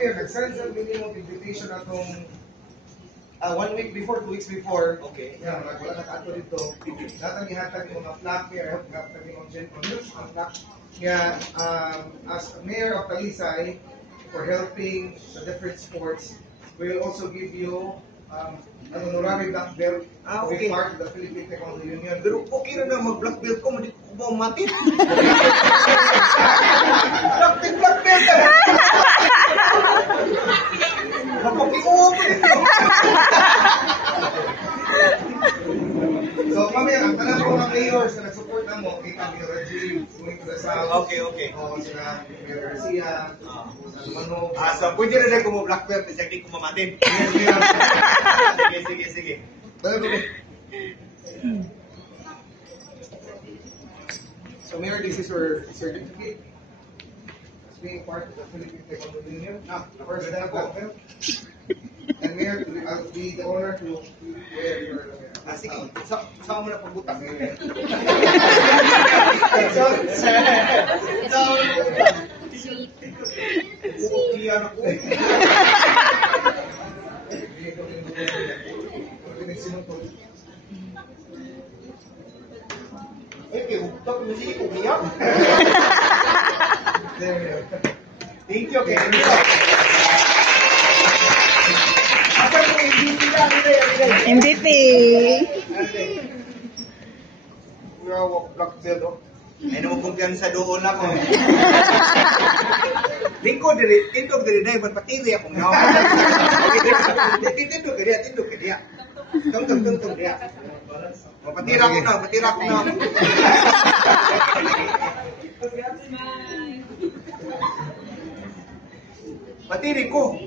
Mayor, nag-send sa minimum invitation atong 1 week before, 2 weeks before. Okay. Yeah, wala na ka ato dito. Datang ihatag yung mga plaque here, hatag yung mga plaque. Yeah, as Mayor of Talisay, for helping sa different sports, we will also give you an honorary black belt to be Okay. part of the Philippine Taekwondo Union. Pero okay na na mag-black belt ko, hindi ko ba umati? Black belt! Mapapiuwa ko ito. So, kami, ang tanan ko mga mayors na nag-support na mo, kay Mayor Reggie, going to the south. Okay. O, sila Mayor Garcia, Manog. So pwede na rin kung black belt, kasi hindi ko mamatin. Sige. So, Mayor, this is your certificate as being part of the Philippine Taekwondo Union. First black belt. And Mayor, I'll be the honor to wear your... Sige, saan mo na pagbutang? Iyan ako. Okay, utak mo sige kung iyan. Thank you, okay. Asan mo yung MVP na? MVP. Black belt, oh. Ay naman kumpiyansa doon ako. Tindog diri na, patiri akong nawa. Tindog ka diya. Tungtong diya. Patira ko na. Patiri ko.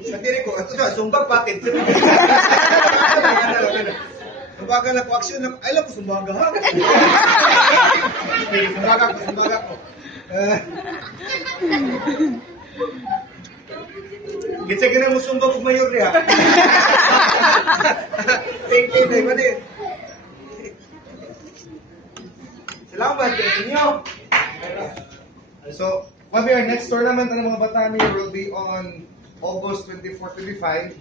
Ito siya, sumbag patin. Sumbaga na ko, action na, ay lang ko sumbaga ha. Sumbaga ko. Gitsa ka na mo sumbag kong mayor niya. Thank you, pwede. Salamat sa inyo. So, what our next tournament ng mga bata Mayor will be on August 24-25.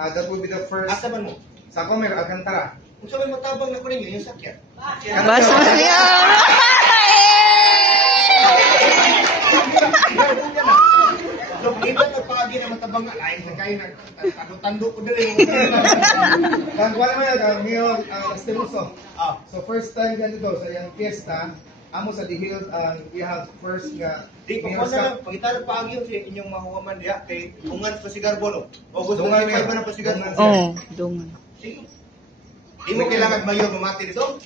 That will be the first. Asa man mo? Sa ako, Mayor, Alcantara. Kung saan matabang na ko ninyo, yung sakyan. Bas yun. So, iba na pagi na matabang na, lain sa kayo na, tando ko dali. Wala naman Mayor Estiloso. Ah, So, first time yan dito sa iyang fiesta, amo sa Dihil, we have first nga di ko Mayor's na Cup. pangita na pagi yung sa inyong mahuwaman diya, kay Ungan Pasigarbo, no? August Dungan, 25 Mayor. ba na Pasigarbo? Dungan. Oh, dungan. Sige. Di mo kailangan mayor mamati dito?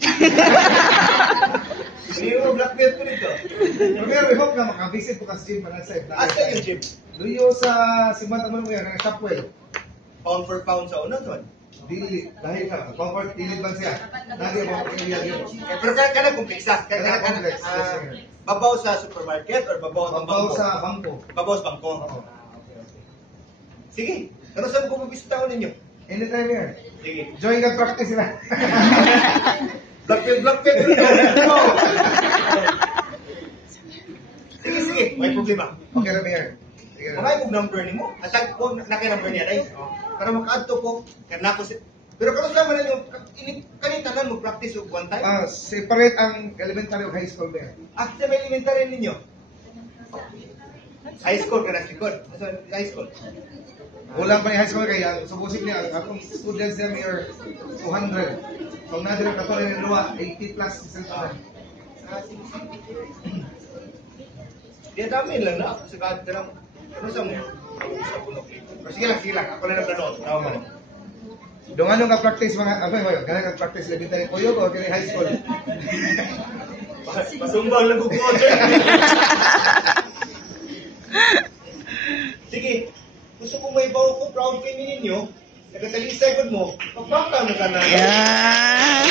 Hindi mo black belt ko dito. Pero Mayor, we hope na makabisit po kasi gym para sa Asa yung chip? Luyo sa Simbat naman mo yan, ang Shopwell. Pound for pound sa una to. Dili, dahil ka, comfort, dili ba siya? Dahil mo, area yun. Pero kaya kompleksa. Kaya complex, yes, sir. Babaw sa supermarket or babaw sa Babaw bangko? sa bangko. Babaw sa bangko. Oo. Sige. Pero saan ko mabisitaw ninyo? Anytime here. Sige. Join ka practice sila. Black belt. Sige. May problema. Okay na, Mayor. Sige na. Mga yung number ni mo. Atag ko, naki-number niya, right? Para makaadto ko, kana ko si... Pero kung naman na yung, kanitanan mo practice of one time? Separate ang elementary o high school, Mayor. After may elementary ninyo? High school ka na, sikod. High school. Ulang pa ni high school kaya subusin niya ang atong students niya Mayor 200. Kung na din katulad ng luwa 80 plus sa Di dami lang na. Sa kahit ka lang. Ano sa mo? Pero sige lang. Ako na nagtanong. Tama mo. Doon anong ka-practice mga, gano'n ka-practice elementary po yun o kaya high school? Pasumbang lang guguot. Sige. Gusto kong may bawa ko, proud kayo ninyo. Nagkatalisay ko mo, pagpapang na ka na. Yeah.